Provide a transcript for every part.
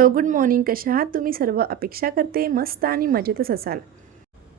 Hello, good morning. कशा आहात तुम्ही सर्व? अपेक्षा करते मस्त आणि मजेतच असाल.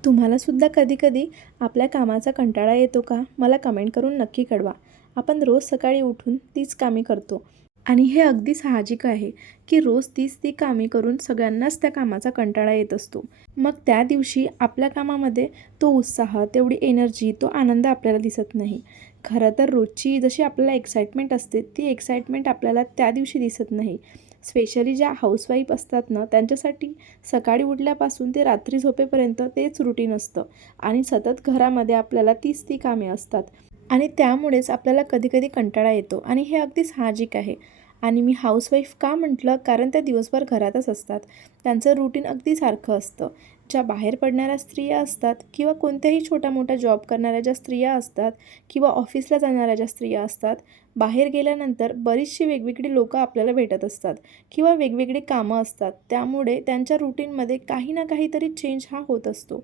तुम्हालासुद्धा कधी-कधी आपल्या कामाचा कंटाळा येतो का? मला कमेंट करून नक्की कळवा. आपण रोज सकाळी उठून तीच कामे करतो आणि हे अगदी साहजिक आहे, की रोज तीच ती कामे करून सगळ्यांनाच त्या कामाचा कंटाळा येत असतो. मग त्या दिवशी आपल्या कामामध्ये तो उत्साह, तेवढी एनर्जी, तो आनंद आपल्याला दिसत नाही. खरं तर रोजची जशी आपल्याला एक्साइटमेंट असते, ती एक्साइटमेंट आपल्याला त्या दिवशी दिसत नाही. स्पेशली ज्या हाऊसवाईफ असतात ना, त्यांच्यासाठी सकाळी उठल्यापासून ते रात्री झोपेपर्यंत तेच रुटीन असतं आणि सतत घरामध्ये आपल्याला तीच ती कामे असतात आणि त्यामुळेच आपल्याला कधीकधी कंटाळा येतो आणि हे अगदी साहजिक आहे. आणि मी हाऊसवाईफ का म्हटलं? कारण त्या दिवसभर घरातच असतात. त्यांचं रुटीन अगदी सारखं असतं. ज्या बाहेर पडणाऱ्या स्त्रिया असतात किंवा कोणत्याही छोटा-मोठा जॉब करणाऱ्या ज्या स्त्रिया असतात किंवा ऑफिसला जाणाऱ्या ज्या स्त्रिया असतात, बाहेर गेल्यानंतर बरीचशी वेगवेगळी लोकं आपल्याला भेटत असतात किंवा वेगवेगळी कामं असतात. त्यामुळे त्यांच्या रुटीनमध्ये काही ना काहीतरी चेंज हा होत असतो.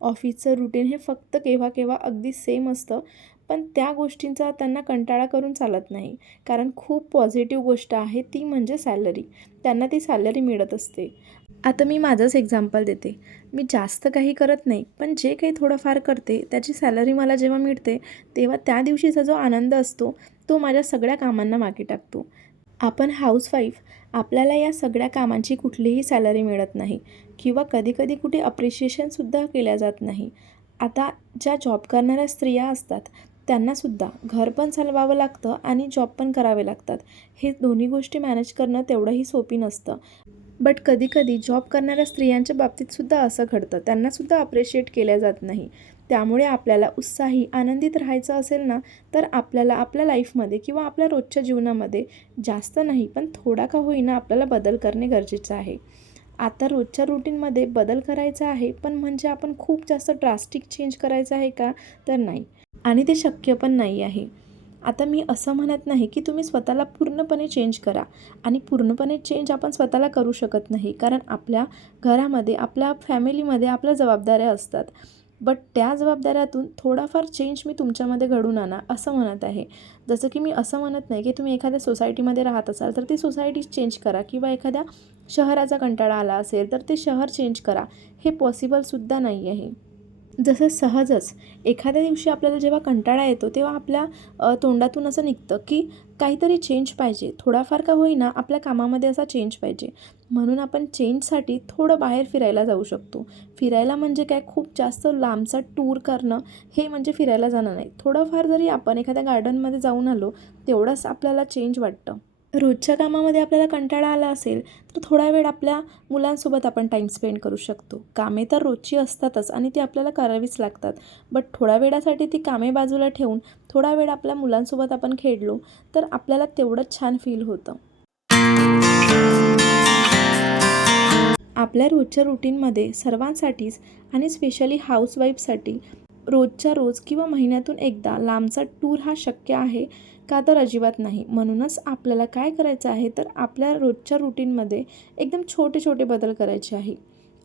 ऑफिसचं रुटीन हे फक्त केव्हा-केव्हा अगदी सेम असतं, पण त्या गोष्टींचा त्यांना कंटाळा करून चालत नाही. कारण खूप पॉझिटिव्ह गोष्ट आहे ती म्हणजे सॅलरी. त्यांना ती सॅलरी मिळत असते. आता मी माझंच एक्झाम्पल देते. मी जास्त काही करत नाही, पण जे काही थोडंफार करते त्याची सॅलरी मला जेव्हा मिळते, तेव्हा त्या दिवशीचा जो आनंद असतो, तो माझ्या सगळ्या कामांना मागे टाकतो. आपण हाऊसवाईफ आपल्याला या सगळ्या कामांची कुठलीही सॅलरी मिळत नाही किंवा कधी-कधी कुठे अप्रिशिएशनसुद्धा केल्या जात नाही. आता ज्या जॉब करणाऱ्या स्त्रिया असतात, त्यांनासुद्धा घर पण चालवावं लागतं आणि जॉब पण करावे लागतात. हे दोन्ही गोष्टी मॅनेज करणं तेवढंही सोपी नसतं. बट कधी-कधी जॉब करणाऱ्या स्त्रियांच्या बाबतीतसुद्धा असं घडतं. त्यांनासुद्धा अप्रिशिएट केल्या जात नाही. त्यामुळे आपल्याला उत्साही, आनंदित राहायचं असेल ना, तर आपल्याला आपल्या लाईफमध्ये किंवा आपल्या रोजच्या जीवनामध्ये जास्त नाही, पण थोडा का होईना आपल्याला बदल करणे गरजेचं आहे. आता रोजच्या रुटीनमध्ये बदल करायचा आहे, पण म्हणजे आपण खूप जास्त ड्रास्टिक चेंज करायचं आहे का? तर नाही. आणि ते शक्य पण नाही आहे. आता मी असं म्हणत नाही, की तुम्ही स्वतःला पूर्णपणे चेंज करा आणि पूर्णपणे चेंज आपण स्वतःला करू शकत नाही. कारण आपल्या घरामध्ये, आपल्या फॅमिलीमध्ये आपल्या जबाबदाऱ्या असतात. बट त्या जबाबदाऱ्यातून थोडाफार चेंज मी तुमच्यामध्ये घडवून आणा, असं म्हणत आहे. जसं की मी असं म्हणत नाही, की तुम्ही एखाद्या सोसायटीमध्ये राहत असाल, तर ती सोसायटी चेंज करा किंवा एखाद्या शहराचा कंटाळा आला असेल, तर ते शहर चेंज करा. हे पॉसिबलसुद्धा नाही आहे. जसं सहजच एखाद्या दिवशी आपल्याला जेव्हा कंटाळा येतो तेव्हा आपल्या तोंडातून असं निघतं की काहीतरी चेंज पाहिजे, थोडाफार का होईना आपल्या कामामध्ये असा चेंज पाहिजे. म्हणून आपण चेंजसाठी थोडं बाहेर फिरायला जाऊ शकतो. फिरायला म्हणजे काय, खूप जास्त लांबचा टूर करणं हे म्हणजे फिरायला जाणं नाही. थोडंफार जरी आपण एखाद्या गार्डनमध्ये जाऊन आलो, तेवढंच आपल्याला चेंज वाटतं. रोजच्या कामामध्ये आपल्याला कंटाळा आला असेल, तर थोडा वेळ आपल्या मुलांसोबत आपण टाईम स्पेंड करू शकतो. कामे तर रोजची असतातच आणि ती आपल्याला करावीच लागतात. बट थोड्या वेळासाठी ती कामे बाजूला ठेवून थोडा वेळ आपल्या मुलांसोबत आपण खेळलो, तर आपल्याला तेवढंच छान फील होतं. आपल्या रोजच्या रुटीनमध्ये सर्वांसाठीच आणि स्पेशली हाऊसवाईफसाठी रोजच्या रोज किंवा महिन्यातून एकदा लांबचा टूर हा शक्य आहे का? तर अजिबात नाही. म्हणूनच आपल्याला काय करायचं आहे, तर आपल्या रोजच्या रुटीनमध्ये एकदम छोटे छोटे बदल करायचे आहे.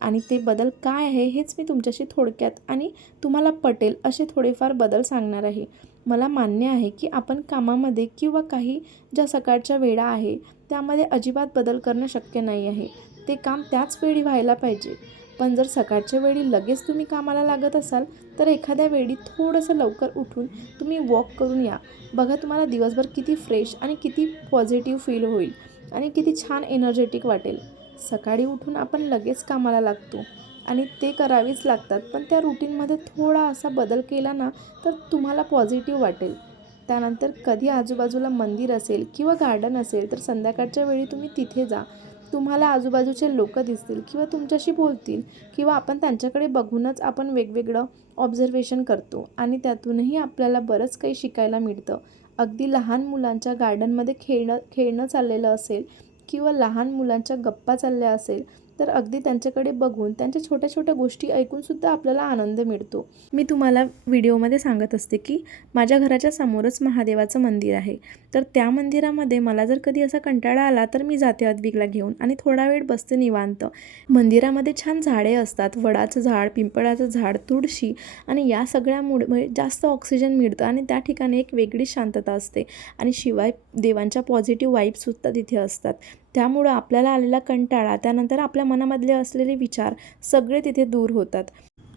आणि ते बदल काय आहे हेच मी तुमच्याशी थोडक्यात आणि तुम्हाला पटेल असे थोडेफार बदल सांगणार आहे. मला मान्य आहे की आपण कामामध्ये किंवा काही ज्या सकाळच्या वेळा आहे त्यामध्ये अजिबात बदल करणं शक्य नाही आहे. ते काम त्याच वेळी व्हायला पाहिजे. पण जर सकाळच्या वेळी लगेच तुम्ही कामाला लागत असाल, तर एखाद्या वेळी थोडंसं लवकर उठून तुम्ही वॉक करून या. बघा तुम्हाला दिवसभर किती फ्रेश आणि किती पॉझिटिव्ह फील होईल आणि किती छान एनर्जेटिक वाटेल. सकाळी उठून आपण लगेच कामाला लागतो आणि ते करावेच लागतात. पण त्या रुटीनमध्ये थोडा असा बदल केला ना, तर तुम्हाला पॉझिटिव्ह वाटेल. त्यानंतर कधी आजूबाजूला मंदिर असेल किंवा गार्डन असेल, तर संध्याकाळच्या वेळी तुम्ही तिथे जा. तुम्हाला आजूबाजूचे लोकं दिसतील किंवा तुमच्याशी बोलतील किंवा आपण त्यांच्याकडे बघूनच आपण वेगवेगळं ऑब्झर्वेशन करतो आणि त्यातूनही आपल्याला बरंच काही शिकायला मिळतं. अगदी लहान मुलांच्या गार्डनमध्ये खेळणं चाललेलं असेल किंवा लहान मुलांच्या गप्पा चालल्या असेल, तर अगदी त्यांच्याकडे बघून त्यांच्या छोट्या छोट्या गोष्टी ऐकूनसुद्धा आपल्याला आनंद मिळतो. मी तुम्हाला व्हिडिओमध्ये सांगत असते की माझ्या घराच्या समोरच महादेवाचं मंदिर आहे. तर त्या मंदिरामध्ये मला जर कधी असा कंटाळा आला, तर मी जाते अद्विकला घेऊन आणि थोडा वेळ बसते निवांत. मंदिरामध्ये छान झाडे असतात, वडाचं झाड, पिंपळाचं झाड, तुळशी आणि या सगळ्यामुळे जास्त ऑक्सिजन मिळतं आणि त्या ठिकाणी एक वेगळी शांतता असते आणि शिवाय देवांच्या पॉझिटिव्ह वाईब्ससुद्धा तिथे असतात. त्यामुळं आपल्याला आलेला कंटाळा, त्यानंतर आपल्या मनामधले असलेले विचार सगळे तिथे दूर होतात.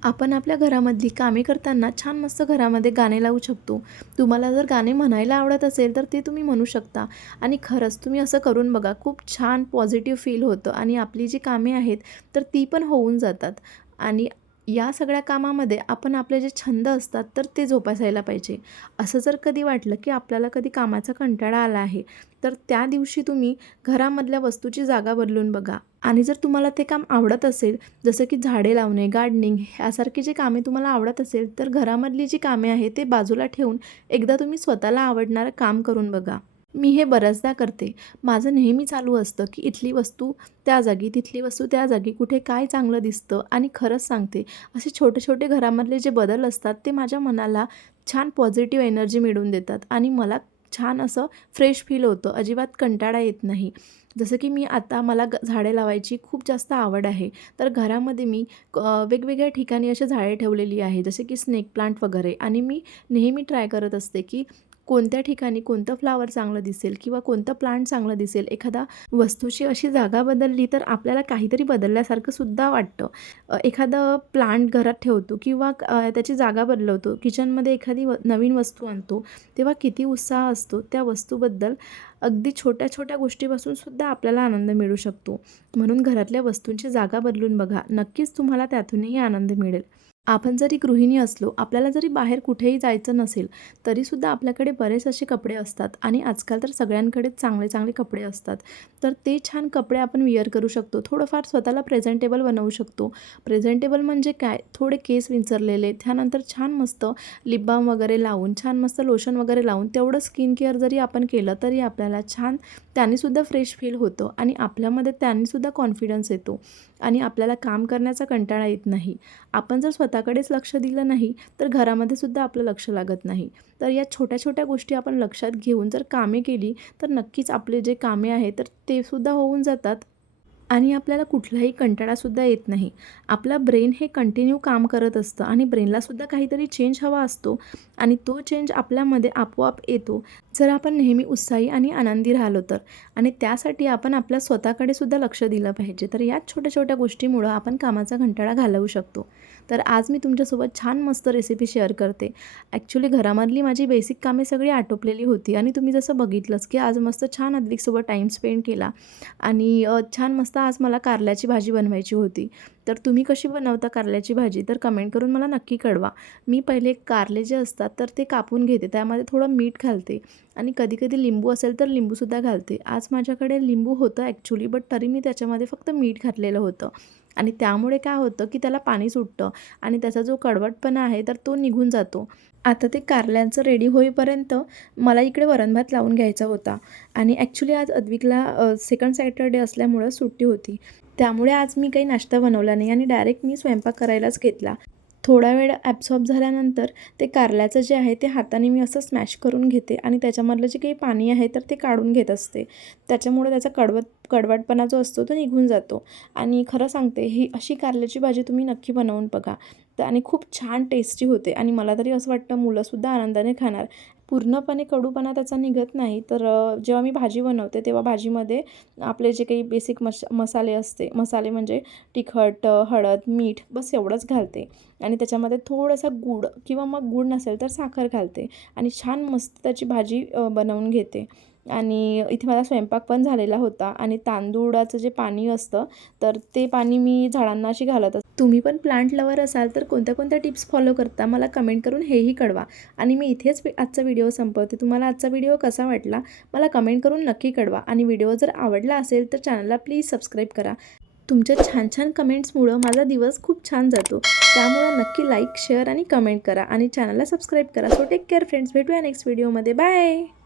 आपण आपल्या घरामधली कामे करताना छान मस्त घरामध्ये गाणे लावू शकतो. तुम्हाला जर गाणे म्हणायला आवडत असेल तर ते तुम्ही म्हणू शकता आणि खरंच तुम्ही असं करून बघा. खूप छान पॉझिटिव्ह फील होतं आणि आपली जी कामे आहेत तर ती पण होऊन जातात. आणि या सगळ्या कामामध्ये आपण आपले जे छंद असतात तर ते जोपासायला पाहिजे. असं जर कधी वाटलं की आपल्याला कधी कामाचा कंटाळा आला आहे, तर त्या दिवशी तुम्ही घरामधल्या वस्तूची जागा बदलून बघा. आणि जर तुम्हाला ते काम आवडत असेल, जसं की झाडे लावणे, गार्डनिंग यासारखी जी कामे तुम्हाला आवडत असेल, तर घरामधली जी कामे आहेत ते बाजूला ठेवून एकदा तुम्ही स्वतःला आवडणारं काम करून बघा. मी हे बऱ्याचदा करते. माझं नेहमी चालू असतं की इथली वस्तू त्या जागी, तिथली वस्तू त्या जागी, कुठे काय चांगलं दिसतं. आणि खरंच सांगते, असे छोटे-छोटे घरामधले जे बदल असतात ते माझ्या मनाला छान पॉझिटिव्ह एनर्जी मिळवून देतात आणि मला छान असं फ्रेश फील होतं. अजिबात कंटाळा येत नाही. जसं की मी आता मला झाडे लावायची खूप जास्त आवड आहे. तर घरामध्ये मी वेगवेगळ्या ठिकाणी अशी झाडे ठेवलेली आहे, जसे की स्नेक प्लांट वगैरे. आणि मी नेहमी ट्राय करत असते की कोणत्या ठिकाणी कोणतं फ्लॉवर चांगलं दिसेल किंवा कोणतं प्लांट चांगलं दिसेल. एखादा वस्तूची अशी जागा बदलली तर आपल्याला काहीतरी बदलल्यासारखं सुद्धा वाटतं. एखादं प्लांट घरात ठेवतो किंवा त्याची जागा बदलवतो, किचनमध्ये एखादी नवीन वस्तू आणतो, तेव्हा किती उत्साह असतो त्या वस्तूबद्दल. अगदी छोट्या-छोट्या गोष्टीपासून सुद्धा आपल्याला आनंद मिळू शकतो. म्हणून घरातल्या वस्तूंची जागा बदलून बघा. नक्कीच तुम्हाला त्यातूनही आनंद मिळेल. आपण जरी गृहिणी असलो, आपल्याला जरी बाहेर कुठेही जायचं नसेल, तरीसुद्धा आपल्याकडे बरेच असे कपडे असतात आणि आजकाल तर सगळ्यांकडेच चांगले-चांगले कपडे असतात. तर ते छान कपडे आपण विअर करू शकतो. थोडंफार स्वतःला प्रेझेंटेबल बनवू शकतो. प्रेझेंटेबल म्हणजे काय? थोडे केस विंचरलेले, त्यानंतर छान मस्त लिप बाम वगैरे लावून, छान मस्त लोशन वगैरे लावून, तेवढं स्किन केअर जरी आपण केलं, तरी आपल्याला छान त्यानेसुद्धा फ्रेश फील होतं आणि आपल्यामध्ये त्यानेसुद्धा कॉन्फिडन्स येतो आणि आपल्याला काम करण्याचा कंटाळा येत नाही. आपण जर स्वतःकडेच लक्ष दिलं नाही, तर घरामध्ये सुद्धा आपलं लक्ष लागत नाही. तर या छोट्या-छोट्या गोष्टी आपण लक्षात घेऊन जर कामे केली, तर नक्कीच आपले जे कामे आहेत, तर ते सुद्धा होऊन जातात आणि आपल्याला कुठलाही कंटाळासुद्धा येत नाही. आपला ब्रेन हे कंटिन्यू काम करत असतं आणि ब्रेनलासुद्धा काहीतरी चेंज हवा असतो आणि तो चेंज आपल्यामध्ये आपोआप येतो, जर आपण नेहमी उत्साही आणि आनंदी राहिलो तर. आणि त्यासाठी आपण आपल्या स्वतःकडे सुद्धा लक्ष दिलं पाहिजे. तर याच छोट्या-छोट्या गोष्टीमुळं आपण कामाचा कंटाळा घालवू शकतो. तर आज मी तुमच्यासोबत छान मस्त रेसिपी शेअर करते. ॲक्च्युली घरामधली माझी बेसिक कामे सगळी आटोपलेली होती आणि तुम्ही जसं बघितलंच की आज मस्त छान अद्विकसोबत टाईम स्पेंड केला आणि छान मस्त आज मला कारल्याची भाजी बनवायची होती. तर तुम्ही कशी बनवता कारल्याची भाजी तर कमेंट करून मला नक्की कळवा. मी पहिले कारले जे असतात तर ते कापून घेते, त्यामध्ये थोडं मीठ घालते आणि कधी-कधी लिंबू असेल तर लिंबूसुद्धा घालते. आज माझ्याकडे लिंबू होतं ॲक्च्युली, बट तरी मी त्याच्यामध्ये फक्त मीठ घातलेलं होतं आणि त्यामुळे काय होतं की त्याला पाणी सुटतं आणि त्याचा जो कडवटपणा आहे तर तो निघून जातो. आता ते कारल्यांचं रेडी होईपर्यंत मला इकडे वरण-भात लावून घ्यायचा होता आणि ॲक्च्युली आज अद्विकला सेकंड सॅटर्डे असल्यामुळं सुट्टी होती. त्यामुळे आज मी काही नाश्ता बनवला नाही आणि डायरेक्ट मी स्वयंपाक करायलाच घेतला. थोडा वेळ ॲब्सॉर्ब झाल्यानंतर ते कारल्याचं जे आहे ते हाताने मी असं स्मॅश करून घेते आणि त्याच्यामधलं जे काही पाणी आहे तर ते काढून घेत असते. त्याच्यामुळे त्याचा कडवटपणा जो असतो तो निघून जातो. आणि खरं सांगते, ही अशी कारल्याची भाजी तुम्ही नक्की बनवून बघा. तर आणि खूप छान टेस्टी होते आणि मला तरी असं वाटतं मुलंसुद्धा आनंदाने खाणार. पूर्णपणे कडूपणा त्याचा निघत नाही. तर जेव्हा मी भाजी बनवते तेव्हा भाजीमध्ये आपले जे काही बेसिक मसाले म्हणजे तिखट, हळद, मीठ बस एवढंच घालते आणि त्याच्यामध्ये थोडासा गूळ किंवा मग गूळ नसेल तर साखर घालते आणि छान मस्त त्याची भाजी बनवून घेते. आणि इथे माझा स्वयंपाक पण झालेला होता आणि तांदूळाचं जे पाणी असतं तर ते पाणी मी झाडांना अशी घालत असते. तुम्ही पण प्लांट लवर असाल तर कोणत्या टिप्स फॉलो करता मला कमेंट करून हेही कळवा. आणि मी इथेच आजचा व्हिडिओ संपवते. तुम्हाला आजचा व्हिडिओ कसा वाटला मला कमेंट करून नक्की कळवा आणि व्हिडिओ जर आवडला असेल तर चॅनलला प्लीज सबस्क्राईब करा. तुमच्या छान कमेंट्समुळं माझा दिवस खूप छान जातो. त्यामुळं नक्की लाईक, शेअर आणि कमेंट करा आणि चॅनलला सबस्क्राईब करा. So take care friends. भेटूया नेक्स्ट व्हिडिओमध्ये. बाय.